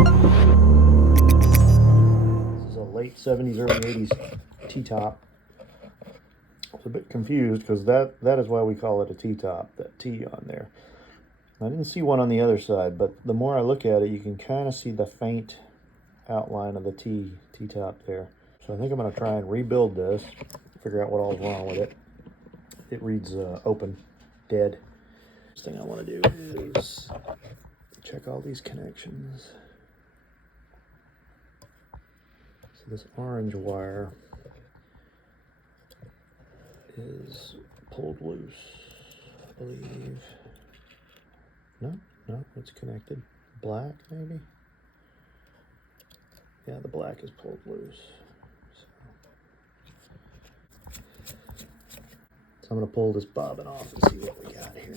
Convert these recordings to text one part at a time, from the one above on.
This is a late 70s, early 80s T-top. I was a bit confused because that is why we call it a T-top, that T on there. I didn't see one on the other side, but the more I look at it, you can kind of see the faint outline of the T-top there. So I think I'm going to try and rebuild this, figure out what all's wrong with it. It reads open, dead. First thing I want to do is check all these connections. So this orange wire is pulled loose, I believe. No, it's connected. Black, maybe? Yeah, the black is pulled loose. So I'm going to pull this bobbin off and see what we got here.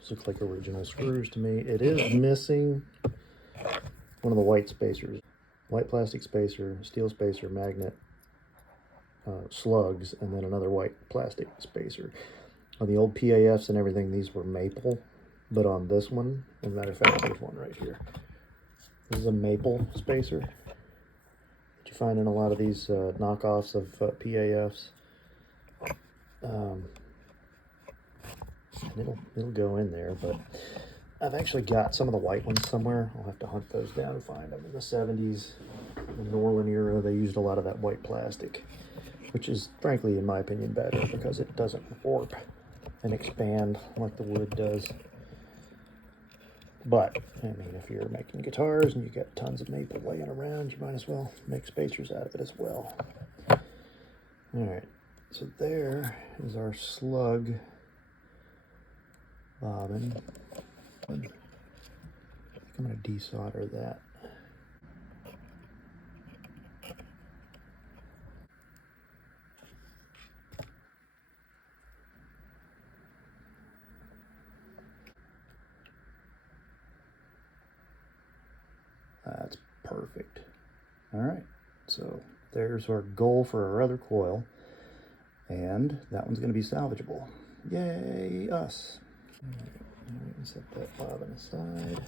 This looks like original screws to me. It is missing one of the white spacers. White plastic spacer, steel spacer, magnet, slugs, and then another white plastic spacer. On the old PAFs and everything, these were maple, but on this one, as a matter of fact, there's one right here. This is a maple spacer that you find in a lot of these knockoffs of PAFs. And it'll go in there, but I've actually got some of the white ones somewhere. I'll have to hunt those down and find them. In the 70s, the Norland era, they used a lot of that white plastic, which is, frankly, in my opinion, better because it doesn't warp and expand like the wood does. But, I mean, if you're making guitars and you got tons of maple laying around, you might as well make spacers out of it as well. Alright, so there is our slug bobbin. I think I'm going to desolder that. That's perfect. All right, so there's our goal for our other coil, and that one's going to be salvageable. Yay, us. All right, let me set that bobbin aside.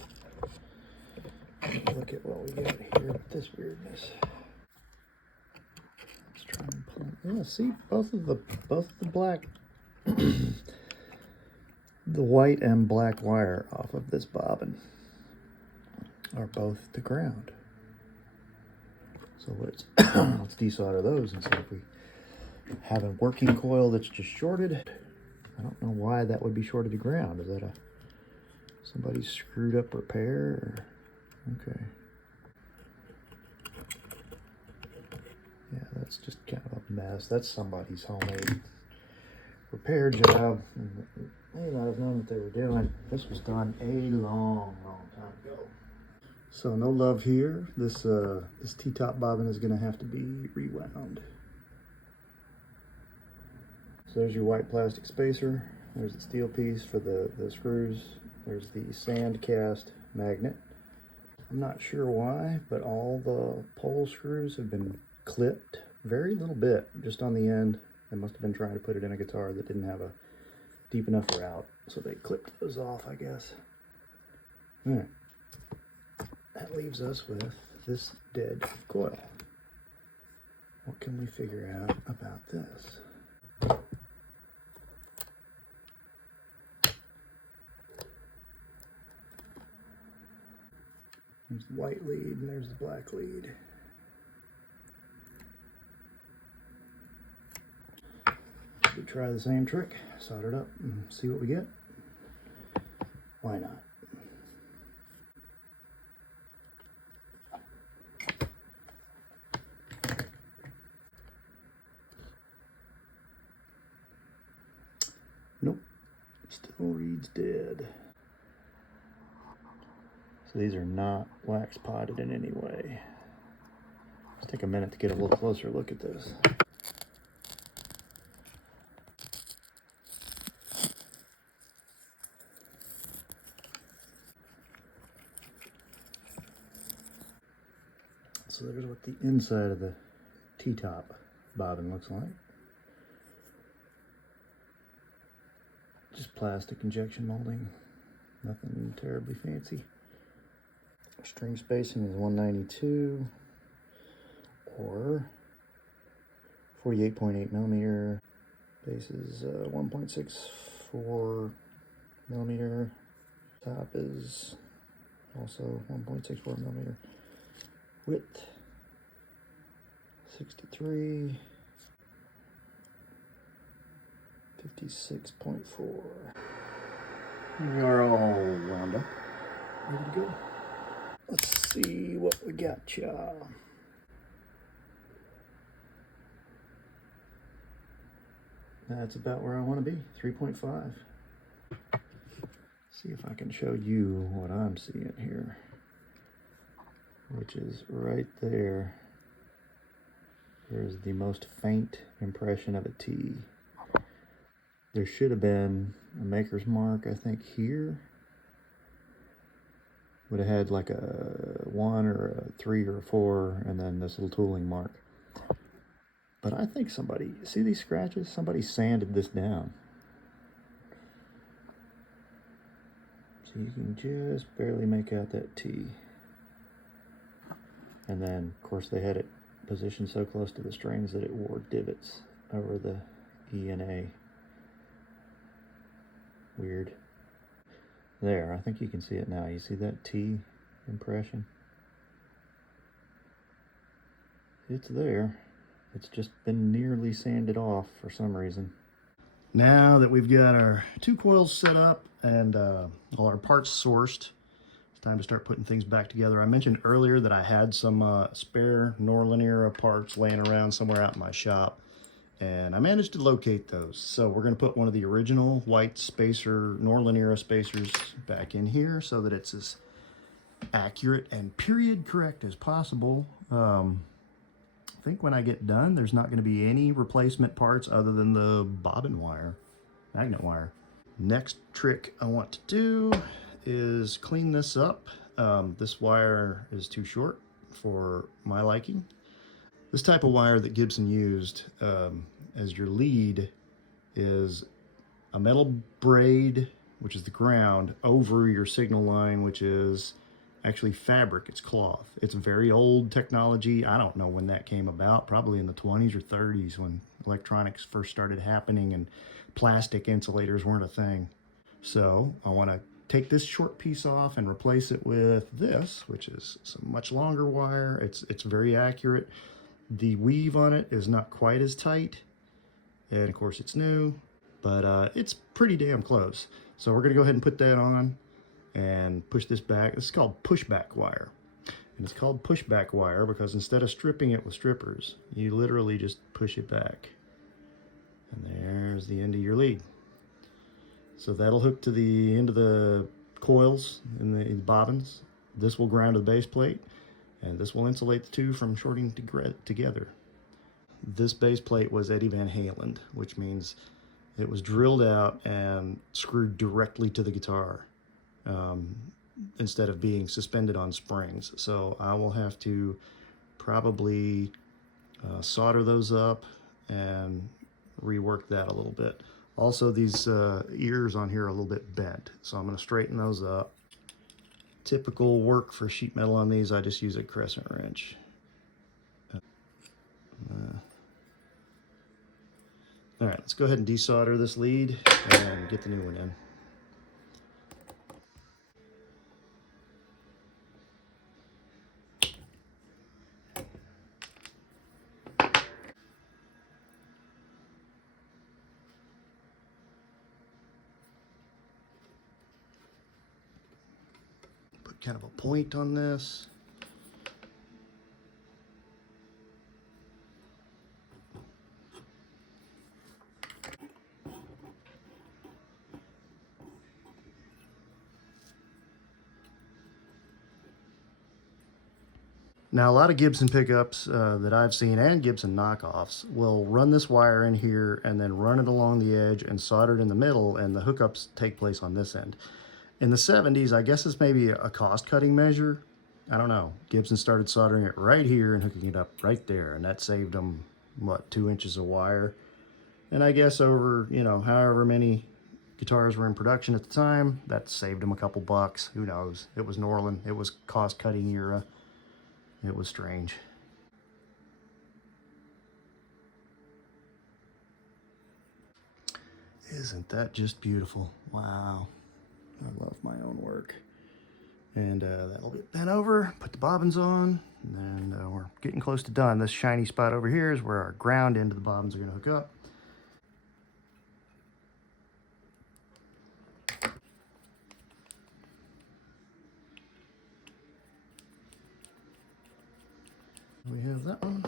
Look at what we got here with this weirdness. Let's try and pull it. Yeah, see, both of the black, the white and black wire off of this bobbin are both the ground. So let's desolder those and see if we have a working coil that's just shorted. I don't know why that would be shorted to ground. Is that somebody's screwed up repair? Okay. Yeah, that's just kind of a mess. That's somebody's homemade repair job. They might have known what they were doing. This was done a long time ago. So no love here. This T-top bobbin is going to have to be rewound. So there's your white plastic spacer. There's the steel piece for the screws. There's the sand cast magnet. I'm not sure why, but all the pole screws have been clipped very little bit, just on the end. They must have been trying to put it in a guitar that didn't have a deep enough route, so they clipped those off, I guess. All right. That leaves us with this dead coil. What can we figure out about this? There's the white lead and there's the black lead. We try the same trick, solder it up and see what we get. Why not? Nope, still reads dead. So these are not wax potted in any way. Let's take a minute to get a little closer look at this. So there's what the inside of the T-top bobbin looks like. Just plastic injection molding. Nothing terribly fancy. String spacing is 192 or 48.8 millimeter. Base is 1.64 millimeter. Top is also 1.64 millimeter. Width 63. 56.4. We are all wound up. Ready to go. Let's see what we got, y'all. That's about where I want to be, 3.5. See if I can show you what I'm seeing here, which is right there. There's the most faint impression of a T. There should have been a maker's mark, I think, here. Would have had like a 1 or a 3 or a 4, and then this little tooling mark. But I think somebody, see these scratches? Somebody sanded this down. So you can just barely make out that T. And then, of course, they had it positioned so close to the strings that it wore divots over the E and A. Weird. There, I think you can see it now. You see that T impression? It's there. It's just been nearly sanded off for some reason. Now that we've got our 2 coils set up and all our parts sourced, it's time to start putting things back together. I mentioned earlier that I had some spare Nor-Linear parts laying around somewhere out in my shop, and I managed to locate those. So we're going to put one of the original white spacer, Nor-Linear spacers back in here so that it's as accurate and period correct as possible. I think when I get done, there's not going to be any replacement parts other than the bobbin wire, magnet wire. Next trick I want to do is clean this up. This wire is too short for my liking. This type of wire that Gibson used as your lead is a metal braid, which is the ground, over your signal line, which is actually fabric. It's cloth. It's very old technology. I don't know when that came about, probably in the 20s or 30s when electronics first started happening and plastic insulators weren't a thing. So I want to take this short piece off and replace it with this, which is some much longer wire. It's very accurate. The weave on it is not quite as tight, and of course it's new, but it's pretty damn close. So we're gonna go ahead and put that on and push this back. This is called pushback wire, and it's called pushback wire because instead of stripping it with strippers, you literally just push it back, and there's the end of your lead. So that'll hook to the end of the coils in the bobbins. This will ground to the base plate, and this will insulate the two from shorting together. This base plate was Eddie Van Halen, which means it was drilled out and screwed directly to the guitar instead of being suspended on springs. So I will have to probably solder those up and rework that a little bit. Also, these ears on here are a little bit bent, so I'm going to straighten those up. Typical work for sheet metal on these, I just use a crescent wrench. All right, let's go ahead and desolder this lead and get the new one in. Put kind of a point on this. Now, a lot of Gibson pickups that I've seen and Gibson knockoffs will run this wire in here and then run it along the edge and solder it in the middle, and the hookups take place on this end. In the 70s, I guess it's maybe a cost-cutting measure. I don't know. Gibson started soldering it right here and hooking it up right there, and that saved them, what, 2 inches of wire? And I guess over, you know, however many guitars were in production at the time. That saved them a couple bucks. Who knows? It was Norland. It was cost-cutting era. It was strange. Isn't that just beautiful? Wow. I love my own work. And that'll get bent over, put the bobbins on, and then we're getting close to done. This shiny spot over here is where our ground end of the bobbins are going to hook up. We have that one.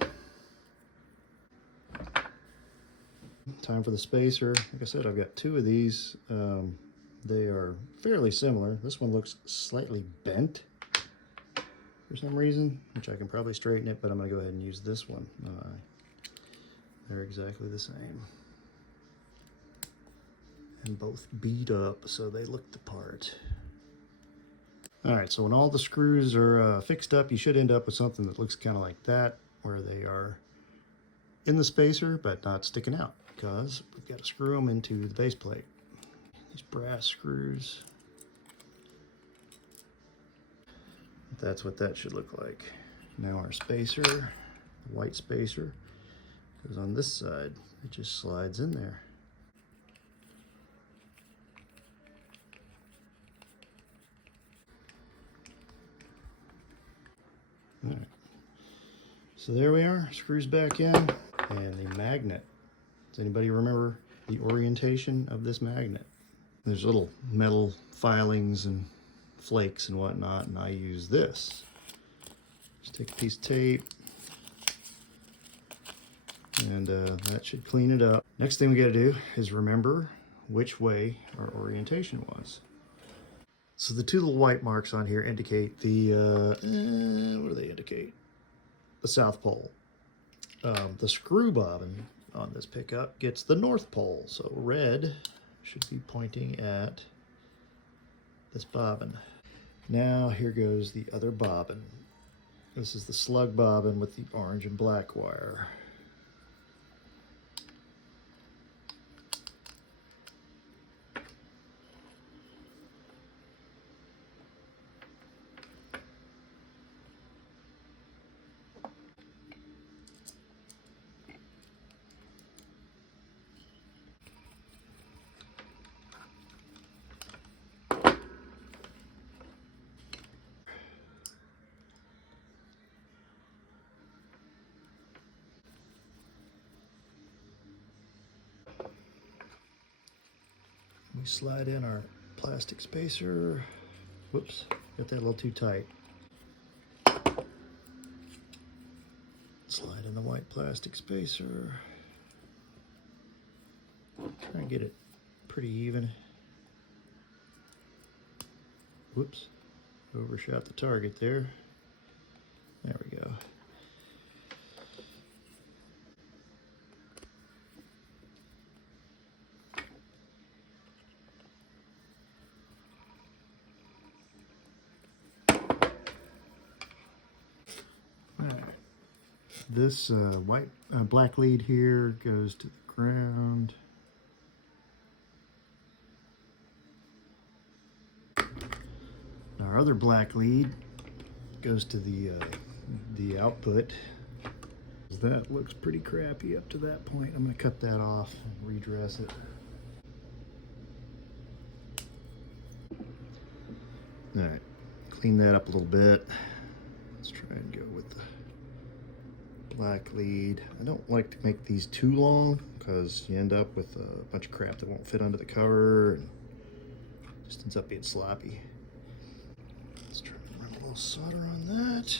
Time for the spacer. Like I said, I've got two of these. They are fairly similar. This one looks slightly bent for some reason, which I can probably straighten it, but I'm going to go ahead and use this one. They're exactly the same. And both beat up, so they look the part. Alright, so when all the screws are fixed up, you should end up with something that looks kind of like that, where they are in the spacer, but not sticking out, because we've got to screw them into the base plate. These brass screws. That's what that should look like. Now our spacer, the white spacer, goes on this side. It just slides in there. All right. So there we are, screws back in, and the magnet. Does anybody remember the orientation of this magnet? There's little metal filings and flakes and whatnot, and I use this. Just take a piece of tape, and that should clean it up. Next thing we gotta do is remember which way our orientation was. So the two little white marks on here indicate the, what do they indicate? The South Pole. The screw bobbin on this pickup gets the North Pole, so red should be pointing at this bobbin. Now here goes the other bobbin. This is the slug bobbin with the orange and black wire. We slide in our plastic spacer. Whoops, got that a little too tight. Slide in the white plastic spacer. Try and get it pretty even. Whoops, overshot the target there. There we go. This black lead here goes to the ground. Our other black lead goes to the output. That looks pretty crappy up to that point. I'm going to cut that off and redress it. All right, clean that up a little bit. Let's try and go with the black lead. I don't like to make these too long because you end up with a bunch of crap that won't fit under the cover and just ends up being sloppy. Let's try and run a little solder on that.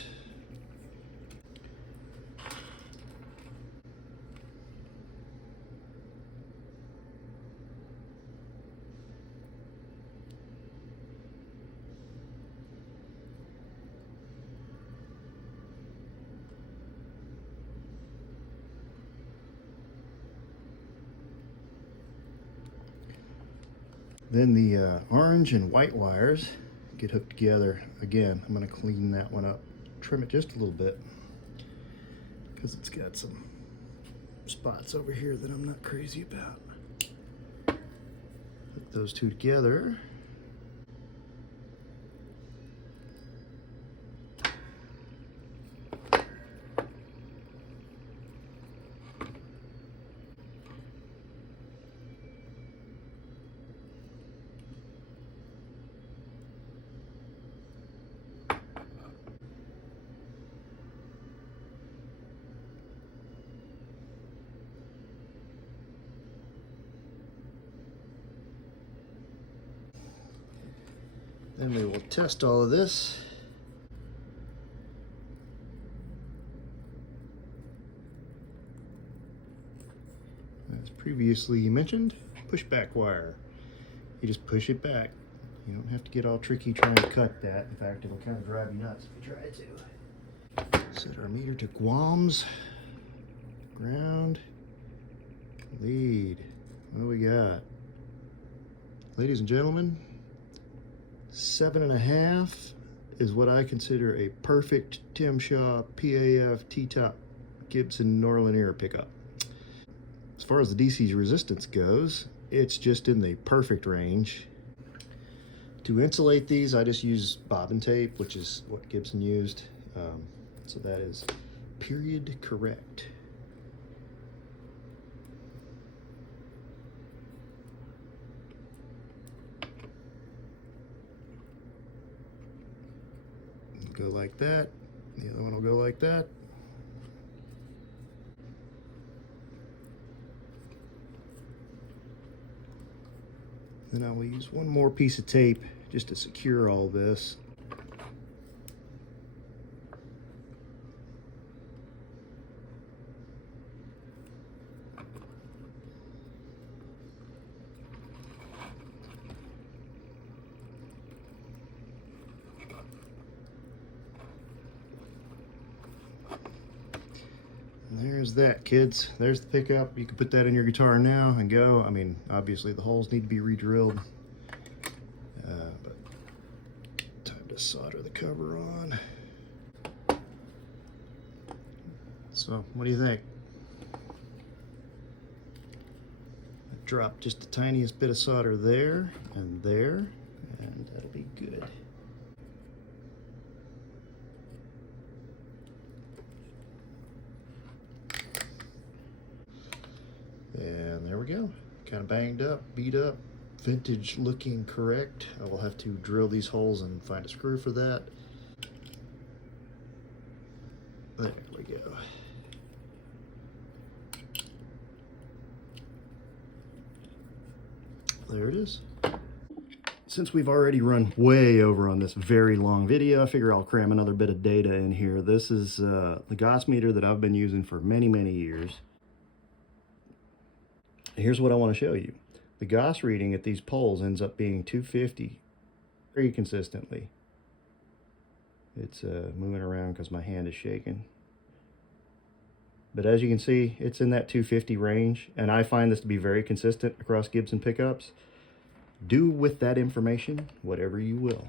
Then the orange and white wires get hooked together. Again, I'm going to clean that one up, trim it just a little bit because it's got some spots over here that I'm not crazy about. Put those two together. Then we will test all of this. As previously mentioned, pushback wire. You just push it back. You don't have to get all tricky trying to cut that. In fact, it'll kind of drive you nuts if you try to. Set our meter to Guam's. Ground. Lead. What do we got? Ladies and gentlemen, 7.5 is what I consider a perfect Tim Shaw PAF T-Top Gibson nonlinear pickup. As far as the DC's resistance goes, it's just in the perfect range. To insulate these, I just use bobbin tape, which is what Gibson used. So that is period correct. Go like that. The other one will go like that. Then I will use one more piece of tape just to secure all this. There's that, kids. There's the pickup. You can put that in your guitar now and go. I mean, obviously the holes need to be re-drilled, but time to solder the cover on. So, what do you think? I dropped just the tiniest bit of solder there, and that'll be good. And there we go. Kind of banged up, beat up, vintage looking correct. I will have to drill these holes and find a screw for that. There we go. There it is. Since we've already run way over on this very long video, I figure I'll cram another bit of data in here. This is the Gauss meter that I've been using for many, many years. Here's what I want to show you. The Gauss reading at these poles ends up being 250 very consistently. It's moving around because my hand is shaking. But as you can see, it's in that 250 range, and I find this to be very consistent across Gibson pickups. Do with that information whatever you will.